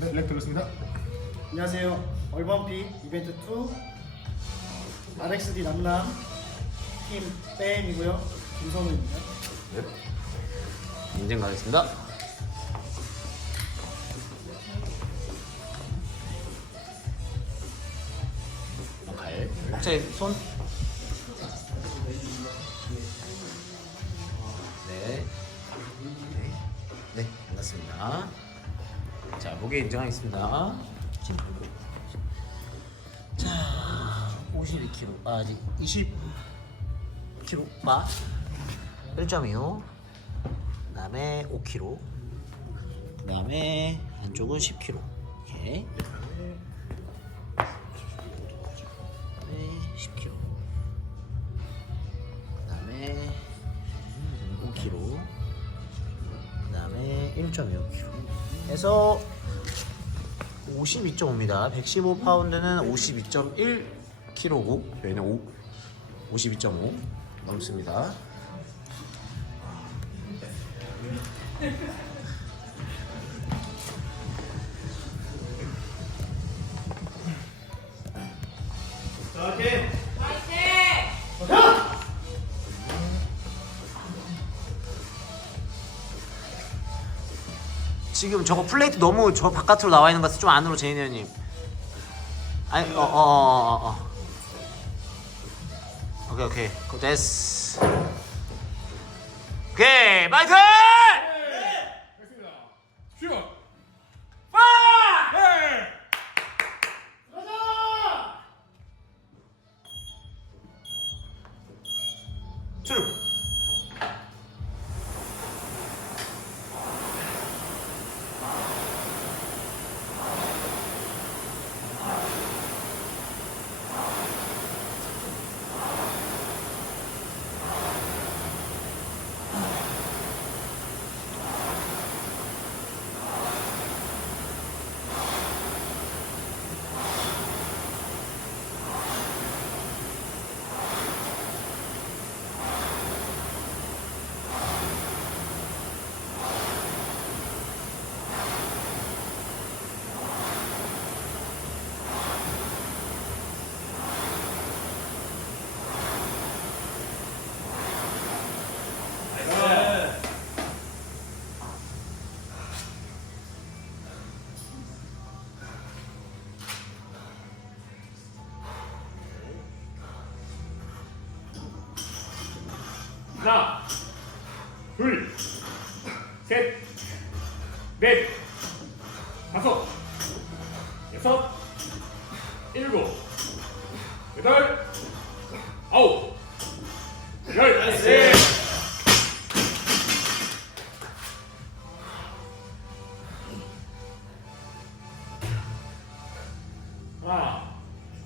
네, 렉 들렸습니다. 안녕하세요. 얼번피 이벤트 2 RXD 남남 팀 뺨이고요. 김선우입니다. 네. 인증 가겠습니다. 갈. 목차에 손. 네. 네. 네, 반갑습니다. 자, 무게 인정하겠습니다. 자, 52kg. 아, 아직 20kg. 바. 1.25. 그다음에 5kg. 그다음에 안쪽은 10kg. 오케이. 1.25kg에서 52.5입니다. 115파운드는 52.1kg고 저희는 52.5 넘습니다. 지금 저거 플레이트 너무 저 바깥으로 나와 있는 것 같아 좀 안으로 제이네 형님 아니 어어어어 어, 어, 어. 오케이 오케이 그 됐어 오케이. 슛! 파 네!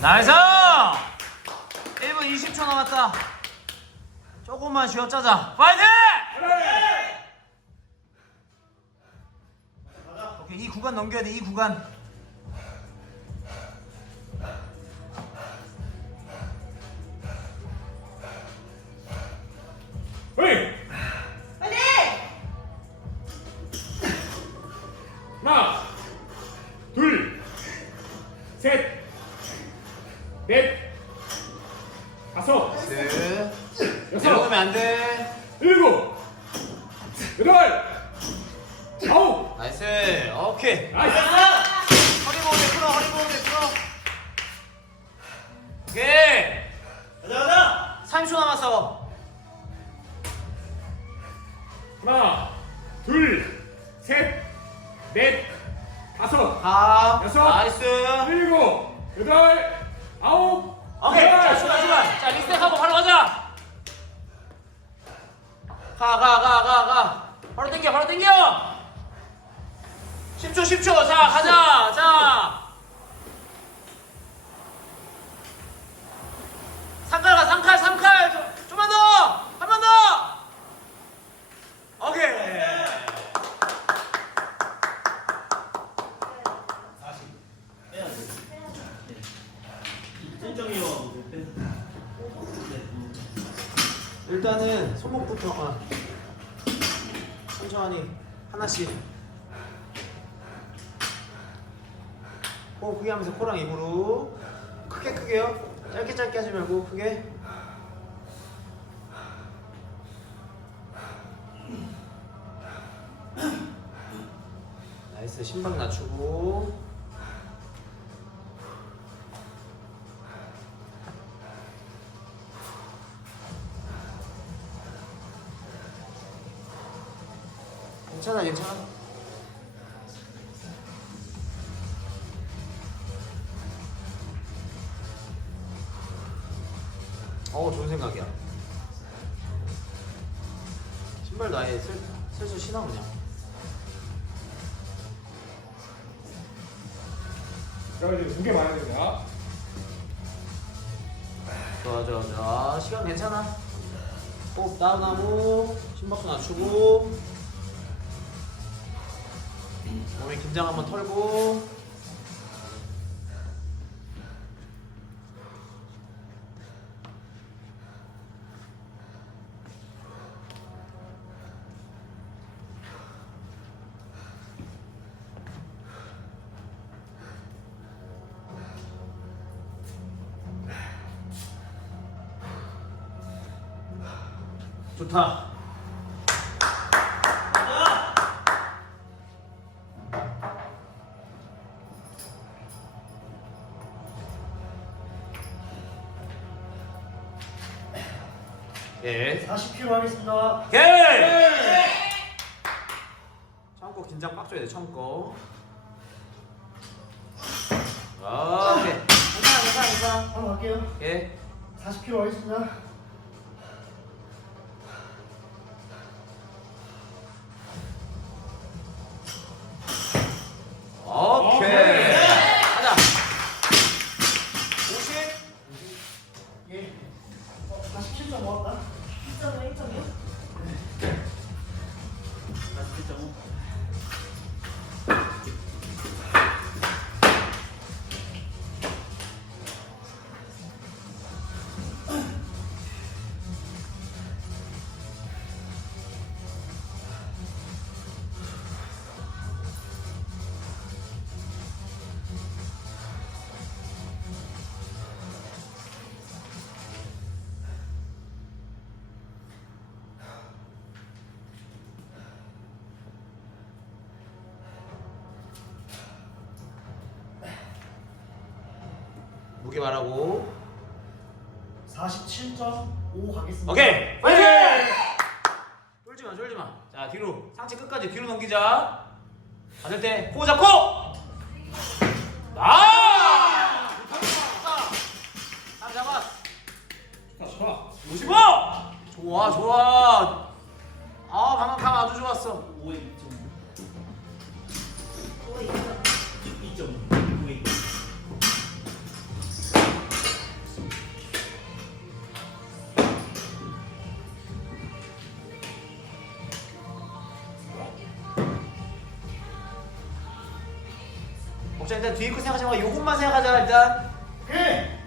나이스! 1분 20초 남았다. 조금만 쉬어짜자. 파이팅! 오케이 이 구간 넘겨야 돼 이 구간 하나, 둘, 셋, 넷, 다섯, 가 여섯. 나이스. 일곱, 여덟, 아홉, 오케이. 열. 자 출발 출발 자 리셋하고 바로 가자. 가 가 가 가 가. 바로 당겨 바로 당겨. 10초 10초. 자 가자. 자 상칼 가 상칼 상칼 좀- 좀만 더한 번 더 오케이 빼야 돼 일정이요 빼 일단은 손목부터. 아. 천천히 하나씩. 호흡 크게 하면서 코랑 입으로. 크게 크게요. 짧게 짧게 하지 말고 크게. 나이스. 심박 낮추고 괜찮아 괜찮아. 어 좋은 생각이야. 신발도 아예 슬, 슬슬 신어 그냥. 자, 이제 무게 많아야 됩니다. 좋아 좋아 좋아. 시간 괜찮아. 호흡 다운하고 심박수 낮추고 몸에 긴장 한번 털고. 좋다 예. 40kg 하겠습니다 오케이. 처음 거 긴장 빡 줘야 돼. 처음 거. 오케이. 괜찮아, 괜찮아, 괜찮아. 바로 갈게요 오케이. 40kg 하겠습니다 무게 말하고 47.5 가겠습니다. 오케이. 파이팅! 쫄지 마 쫄지 마자 뒤로. 상체 끝까지 뒤로 넘기자. 받을 때 코 잡고. 나 상 잡아 자, 좋아. 55 좋아 좋아. 아 방금 감 아주 좋았어. 5에 자 일단 뒤에 거 생각하지 말고 요것만 생각하자 일단. 오케이.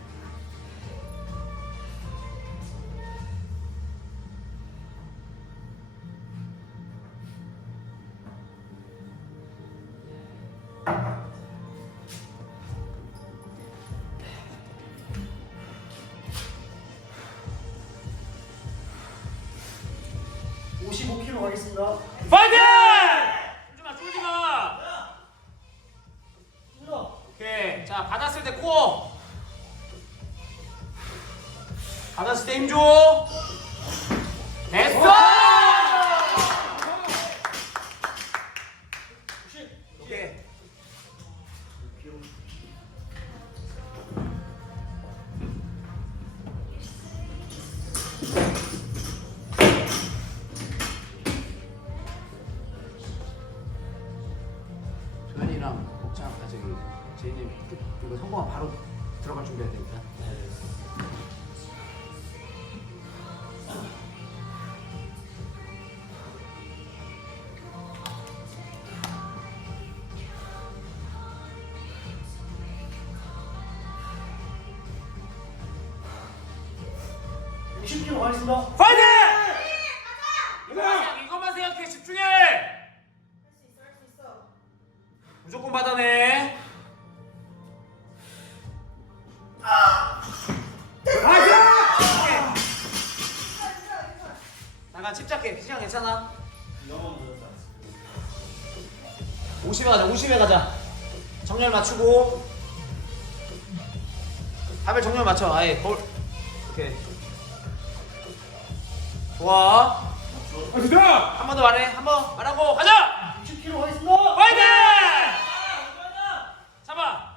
(55kg) 가겠습니다 (60kg) 가겠습니다. 파이팅! 이것만, 생각- 이것만 생각해 집중해! 무조건 받아내. 잠깐 침착해 시간 괜찮아? 50에 가자 50에 가자. 정렬 맞추고. 답을 정렬 맞춰. 아예 거울 오케이 좋아. 아, 진짜! 한번 더 말해. 한 번 말하고 가자! 60kg 가겠습니다! 파이팅! 잡아!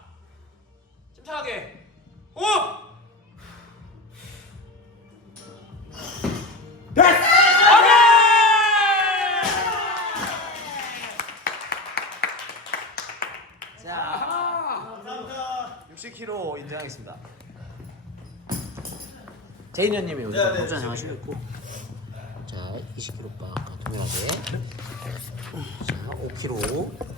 침착하게. 호흡! 됐어! 자 아하! 감사합니다 60kg 인정하겠습니다. 제인현님이 여기 네, 네. 포장 장하시고 있고. 자 20kg 박 동일하게. 자 5kg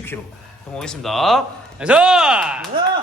60kg 성공했습니다. 나이스 자